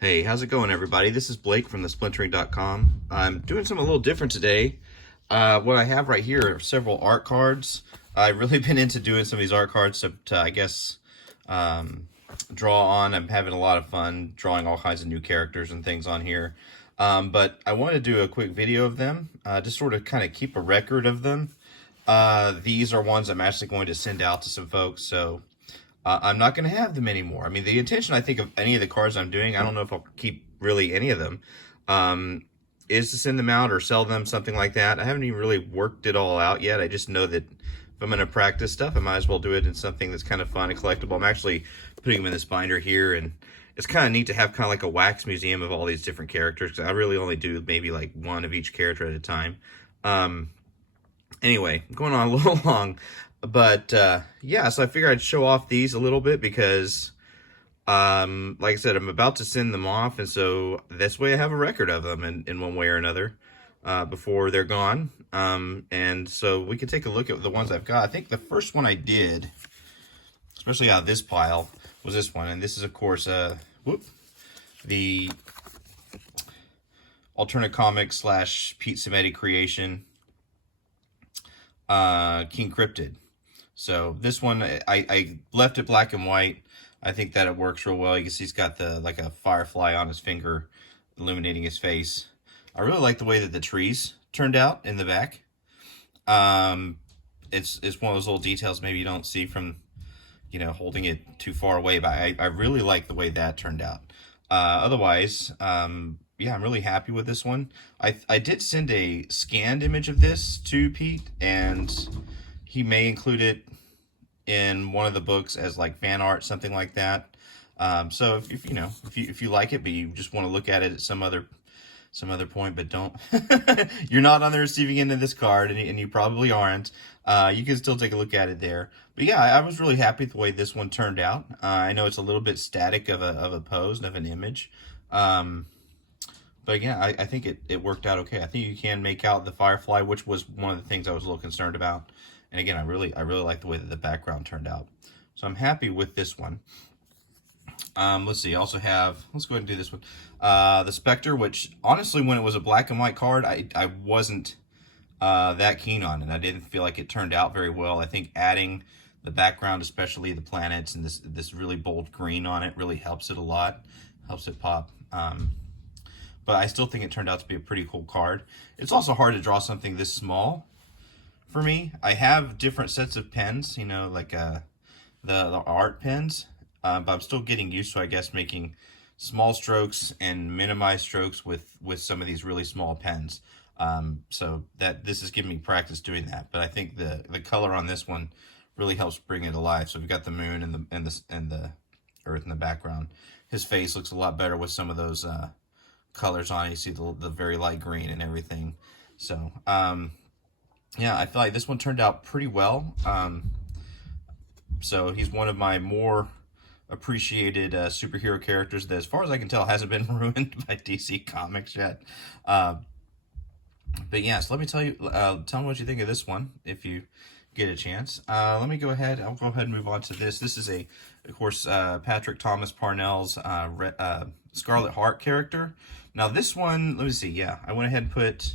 Hey, how's it going, everybody? This is Blake from the Splintering.com. I'm doing something a little different today. What I have right here are several art cards. I've really been into doing some of these art cards to I guess, draw on. I'm having a lot of fun drawing all kinds of new characters and things on here. But I want to do a quick video of them, just sort of kind of keep a record of them. These are ones I'm actually going to send out to some folks, so I'm not going to have them anymore. I mean, the intention, I think, of any of the cards I'm doing, I don't know if I'll keep really any of them, is to send them out or sell them, something like that. I haven't even really worked it all out yet. I just know that if I'm going to practice stuff, I might as well do it in something that's kind of fun and collectible. I'm actually putting them in this binder here, and it's kind of neat to have kind of like a wax museum of all these different characters, because I really only do maybe like one of each character at a time. Anyway, going on a little long, but yeah, so I figured I'd show off these a little bit because, like I said, I'm about to send them off, and so this way I have a record of them in one way or another before they're gone. And so we can take a look at the ones I've got. I think the first one I did, especially out of this pile, was this one, and this is, of course, the alternate comics / Pete Samedi creation, King Cryptid. So this one, I left it black and white. I think that it works real well. You can see he's got the like a firefly on his finger, illuminating his face. I really like the way that the trees turned out in the back. It's one of those little details maybe you don't see from, holding it too far away, but I really like the way that turned out. Otherwise, yeah, I'm really happy with this one. I did send a scanned image of this to Pete, and he may include it in one of the books as like fan art, something like that. So if you like it, but you just want to look at it at some other point, but don't, you're not on the receiving end of this card, and you probably aren't. You can still take a look at it there. But yeah, I was really happy with the way this one turned out. I know it's a little bit static of a pose and of an image. But yeah, I think it worked out okay. I think you can make out the firefly, which was one of the things I was a little concerned about. And again, I really like the way that the background turned out. So I'm happy with this one. Let's see, I also have, let's go ahead and do this one. The Spectre, which honestly, when it was a black and white card, I wasn't that keen on it. I didn't feel like it turned out very well. I think adding the background, especially the planets and this really bold green on it, really helps it a lot, helps it pop. But I still think it turned out to be a pretty cool card. It's also hard to draw something this small for me. I have different sets of pens, like the art pens, but I'm still getting used to, I guess, making small strokes and minimized strokes with some of these really small pens. So that this is giving me practice doing that. But I think the color on this one really helps bring it alive. So we've got the moon and the earth in the background. His face looks a lot better with some of those colors on it. You see the very light green and everything. So yeah, I feel like this one turned out pretty well. So he's one of my more appreciated superhero characters that, as far as I can tell, hasn't been ruined by DC Comics yet. But yeah, so let me tell me what you think of this one if you get a chance. Let me go ahead. I'll go ahead and move on to this. This is of course, Patrick Thomas Parnell's Scarlet Heart character. Now this one, let me see. Yeah, I went ahead and put,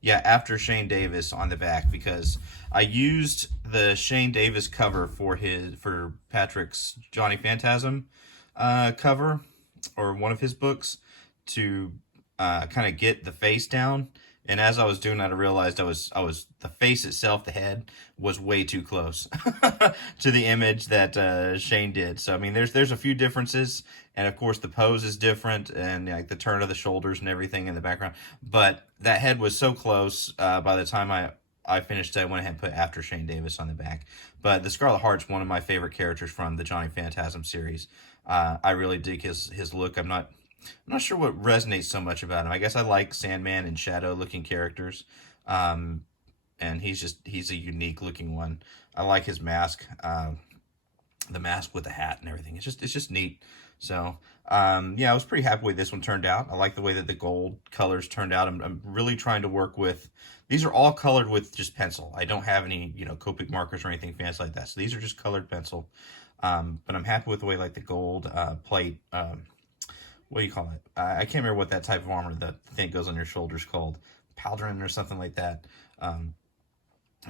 yeah, after Shane Davis on the back, because I used the Shane Davis cover for Patrick's Johnny Phantasm cover, or one of his books, to kind of get the face down. And as I was doing that, I realized the face itself, the head, was way too close to the image that Shane did. So I mean, there's a few differences, and of course the pose is different, and like the turn of the shoulders and everything in the background. But that head was so close. By the time I finished, I went ahead and put after Shane Davis on the back. But the Scarlet Heart's one of my favorite characters from the Johnny Phantasm series. I really dig his look. I'm not sure what resonates so much about him. I guess I like Sandman and Shadow looking characters. And he's a unique looking one. I like his mask, the mask with the hat and everything. It's just neat. So, yeah, I was pretty happy with this one turned out. I like the way that the gold colors turned out. I'm really trying to work with, these are all colored with just pencil. I don't have any, Copic markers or anything fancy like that. So these are just colored pencil. But I'm happy with the way like the gold plate what do you call it? I can't remember what that type of armor that thing goes on your shoulders called. Pauldron or something like that. I'm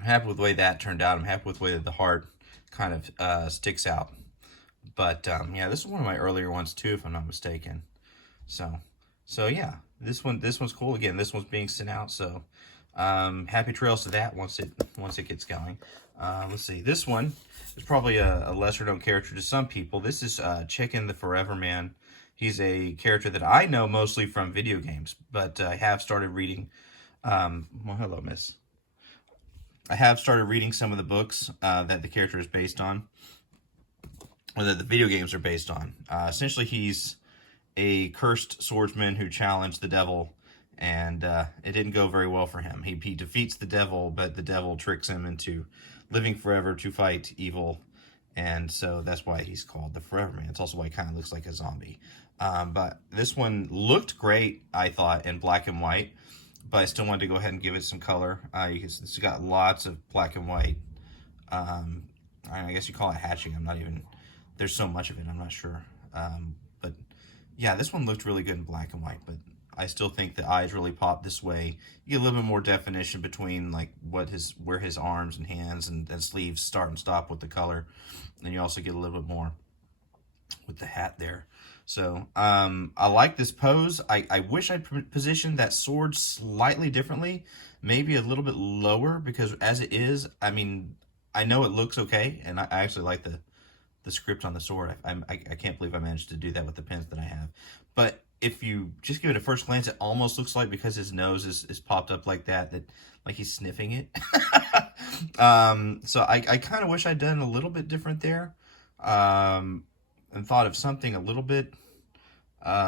happy with the way that turned out. I'm happy with the way that the heart kind of sticks out. But yeah, this is one of my earlier ones too, if I'm not mistaken. So yeah, this one's cool. Again, this one's being sent out, so happy trails to that once it gets going. Let's see, this one is probably a lesser known character to some people. This is Chakan the Forever Man. He's a character that I know mostly from video games, but I have started reading. Well, hello, miss. I have started reading some of the books that the character is based on, or that the video games are based on. Essentially, he's a cursed swordsman who challenged the devil, and it didn't go very well for him. He defeats the devil, but the devil tricks him into living forever to fight evil, and so that's why he's called the Forever Man. It's also why he kind of looks like a zombie. But this one looked great, I thought, in black and white, but I still wanted to go ahead and give it some color. You can see it's got lots of black and white. I guess you call it hatching. I'm not even... There's so much of it, I'm not sure. But yeah, this one looked really good in black and white, but I still think the eyes really pop this way. You get a little bit more definition between like where his arms and hands and sleeves start and stop with the color. And you also get a little bit more with the hat there. So I like this pose. I wish I'd positioned that sword slightly differently, maybe a little bit lower, because as it is, I mean, I know it looks okay, and I actually like the script on the sword. I can't believe I managed to do that with the pens that I have. But if you just give it a first glance, it almost looks like, because his nose is popped up like that like he's sniffing it. So I kind of wish I'd done a little bit different there, and thought of something a little bit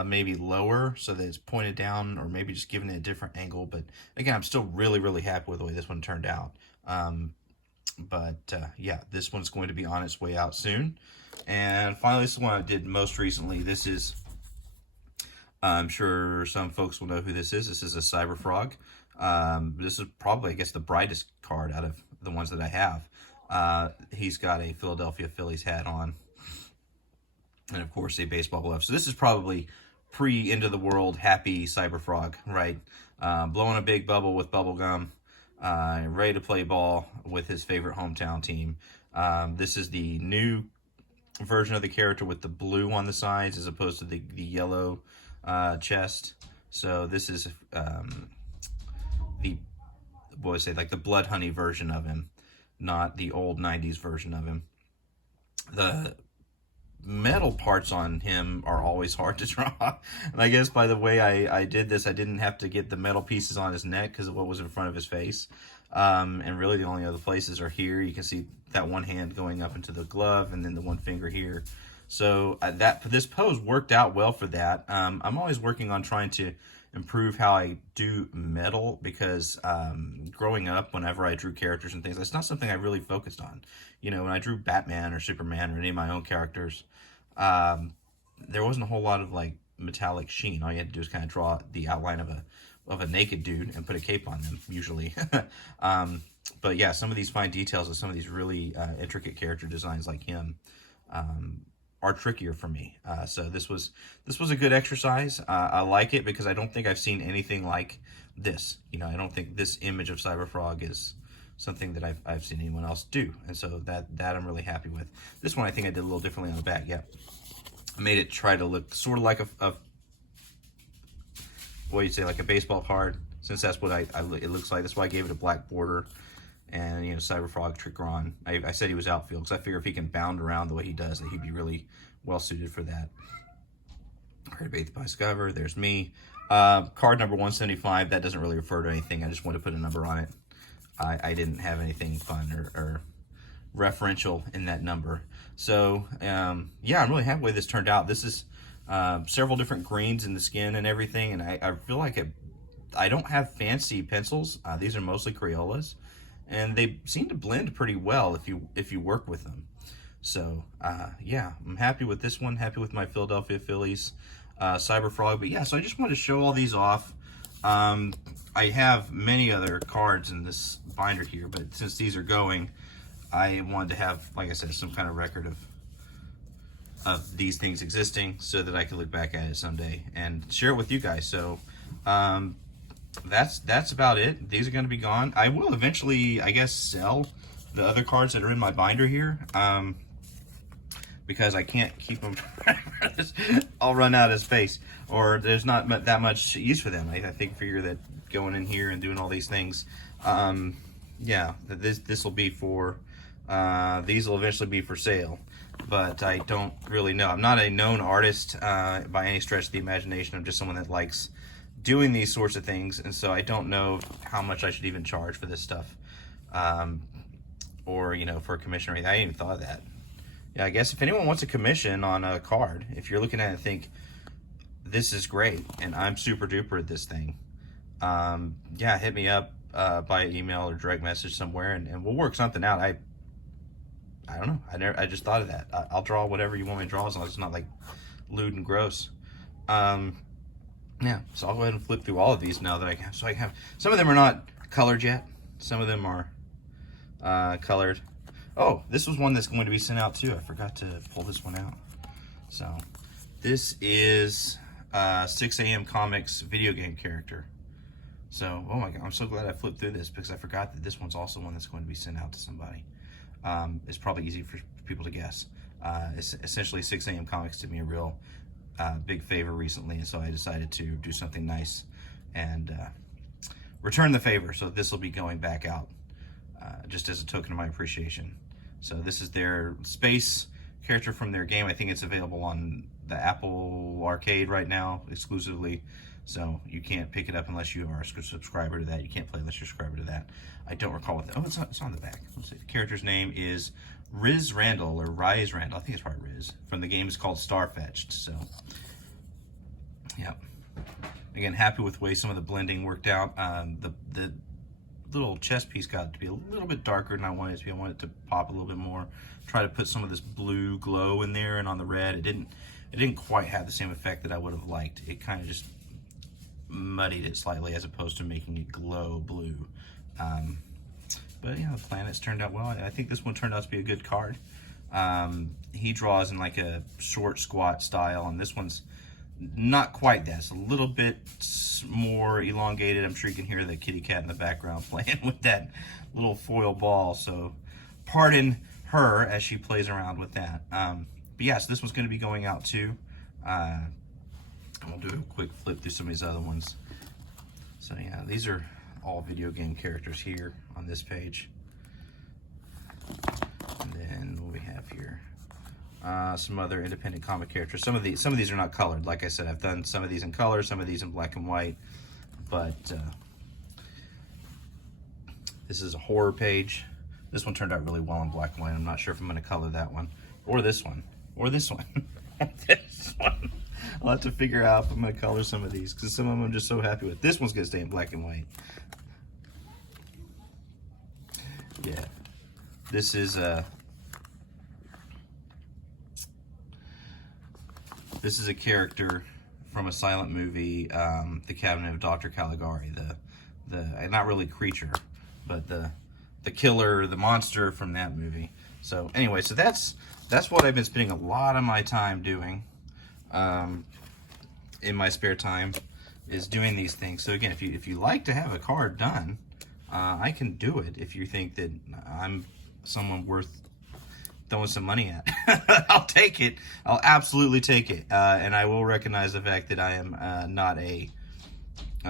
maybe lower so that it's pointed down, or maybe just giving it a different angle. But again, I'm still really, really happy with the way this one turned out. But yeah, this one's going to be on its way out soon. And finally, this is the one I did most recently. This is, I'm sure some folks will know who this is. This is a Cyberfrog. This is probably, I guess, the brightest card out of the ones that I have. He's got a Philadelphia Phillies hat on, and of course a baseball glove. So this is probably pre-end of the world happy Cyberfrog, right? Blowing a big bubble with bubble gum. Ready to play ball with his favorite hometown team. This is the new version of the character with the blue on the sides as opposed to the yellow chest. So this is the, what would I say, like the blood honey version of him, not the old 90s version of him. The metal parts on him are always hard to draw. And I guess by the way I did this, I didn't have to get the metal pieces on his neck because of what was in front of his face. And really the only other places are here. You can see that one hand going up into the glove, and then the one finger here. So this pose worked out well for that. I'm always working on trying to improve how I do metal, because growing up, whenever I drew characters and things, that's not something I really focused on. You know, when I drew Batman or Superman or any of my own characters, there wasn't a whole lot of like metallic sheen. All you had to do is kind of draw the outline of a naked dude and put a cape on them, usually. But yeah, some of these fine details of some of these really intricate character designs like him are trickier for me. So this was a good exercise. I like it because I don't think I've seen anything like this. You know, I don't think this image of Cyberfrog is something that I've seen anyone else do, and so that I'm really happy with. This one I think I did a little differently on the back. Yeah, I made it try to look sort of like a what do you say, like a baseball card, since that's what it looks like. That's why I gave it a black border. And, you know, Cyberfrog trick on. I said he was outfield because I figure if he can bound around the way he does, that he'd be really well suited for that. Card Bathed by Discover. There's me. Card number 175. That doesn't really refer to anything. I just want to put a number on it. I didn't have anything fun or referential in that number. So, yeah, I'm really happy with this turned out. This is several different greens in the skin and everything. And I feel like I don't have fancy pencils. These are mostly Crayolas. And they seem to blend pretty well if you work with them. So, yeah, I'm happy with this one. Happy with my Philadelphia Phillies Cyberfrog. But, yeah, so I just wanted to show all these off. I have many other cards in this binder here, but since these are going, I wanted to have, like I said, some kind of record of these things existing so that I can look back at it someday and share it with you guys. So that's about it. These are going to be gone. I will eventually, I guess, sell the other cards that are in my binder here, because I can't keep them. I'll run out of space, or there's not that much use for them. I figure that going in here and doing all these things, yeah, this will be for, these will eventually be for sale, but I don't really know. I'm not a known artist by any stretch of the imagination. I'm just someone that likes doing these sorts of things, and so I don't know how much I should even charge for this stuff, or, you know, for a commission or anything. I ain't even thought of that. Yeah, I guess if anyone wants a commission on a card, if you're looking at it and think, this is great, and I'm super duper at this thing, yeah, hit me up by email or direct message somewhere, and we'll work something out. I don't know. I just thought of that. I'll draw whatever you want me to draw, as long as it's not like lewd and gross. Yeah, so I'll go ahead and flip through all of these now that I have. So I have, some of them are not colored yet. Some of them are colored. Oh, this was one that's going to be sent out too. I forgot to pull this one out. So this is 6 AM Comics video game character. So, oh my God, I'm so glad I flipped through this, because I forgot that this one's also one that's going to be sent out to somebody. It's probably easy for people to guess. It's essentially 6 AM Comics did me a real big favor recently, and so I decided to do something nice and return the favor. So this will be going back out just as a token of my appreciation. So this is their space character from their game. I think it's available on the Apple Arcade right now exclusively, so you can't pick it up unless you are a subscriber to that. You can't play unless you're a subscriber to that. I don't recall what the, oh, it's on the back. Let's see. The character's name is Rhys Randall, or Rhys Randall. I think it's probably Rhys. From the game is called Starfetched. So, yeah. Again, happy with the way some of the blending worked out. The little chest piece got to be a little bit darker than I wanted it to be. I wanted it to pop a little bit more. Try to put some of this blue glow in there, and on the red, it didn't quite have the same effect that I would have liked. It kind of just muddied it slightly as opposed to making it glow blue. But yeah, the planets turned out well. I think this one turned out to be a good card. He draws in like a short squat style, and this one's not quite that. It's a little bit more elongated. I'm sure you can hear the kitty cat in the background playing with that little foil ball, so pardon her as she plays around with that. But yeah, so this one's going to be going out too. I'll do a quick flip through some of these other ones. So yeah, these are all video game characters here on this page. And then what we have here, some other independent comic characters. Some of these are not colored. Like I said, I've done some of these in color, some of these in black and white. But this is a horror page. This one turned out really well in black and white. I'm not sure if I'm going to color that one, or this one, or this one, or this one. I'll have to figure out if I'm going to color some of these, because some of them I'm just so happy with. This one's going to stay in black and white. Yeah. This is a character from a silent movie, The Cabinet of Dr. Caligari. The not really creature, but the killer, the monster from that movie. So anyway, so that's what I've been spending a lot of my time doing. In my spare time, is doing these things. So again, if you like to have a card done, I can do it. If you think that I'm someone worth throwing some money at, I'll take it. I'll absolutely take it. And I will recognize the fact that I am not a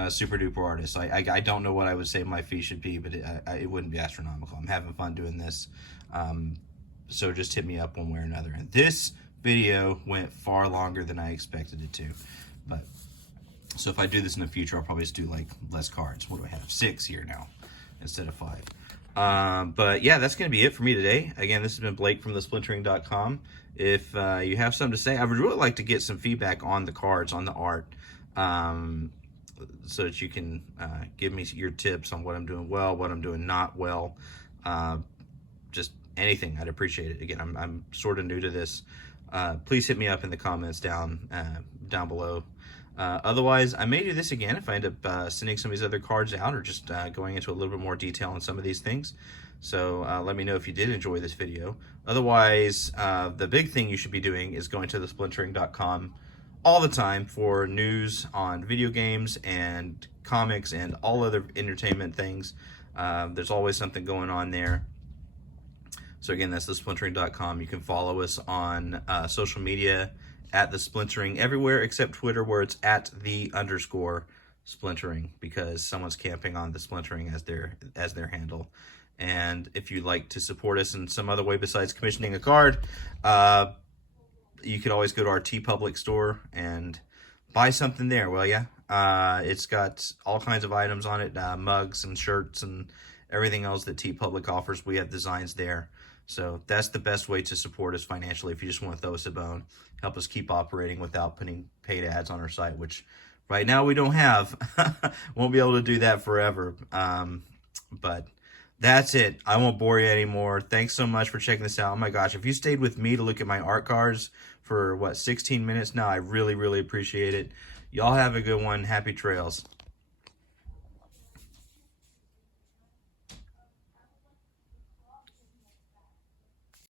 super duper artist. I don't know what I would say my fee should be, but it wouldn't be astronomical. I'm having fun doing this. So just hit me up one way or another. And this video went far longer than I expected it to. But so if I do this in the future, I'll probably just do like less cards. What do I have? 6 here now instead of 5. But yeah, that's going to be it for me today. Again, this has been Blake from thesplintering.com. If you have something to say, I would really like to get some feedback on the cards, on the art, so that you can give me your tips on what I'm doing well, what I'm doing not well, just anything. I'd appreciate it. Again, I'm sort of new to this. Please hit me up in the comments down below. Otherwise, I may do this again if I end up sending some of these other cards out, or just going into a little bit more detail on some of these things. So let me know if you did enjoy this video. Otherwise, the big thing you should be doing is going to thesplintering.com all the time for news on video games and comics and all other entertainment things. There's always something going on there. So again, that's thesplintering.com. You can follow us on social media at the Splintering everywhere except Twitter, where it's at _splintering, because someone's camping on the Splintering as their handle. And if you'd like to support us in some other way besides commissioning a card, you could always go to our TeePublic store and buy something there, will ya? It's got all kinds of items on it, mugs and shirts and everything else that TeePublic offers. We have designs there. So that's the best way to support us financially if you just want to throw us a bone. Help us keep operating without putting paid ads on our site, which right now we don't have. Won't be able to do that forever. But that's it. I won't bore you anymore. Thanks so much for checking this out. Oh my gosh, if you stayed with me to look at my art cards for, 16 minutes now, I really, really appreciate it. Y'all have a good one. Happy trails.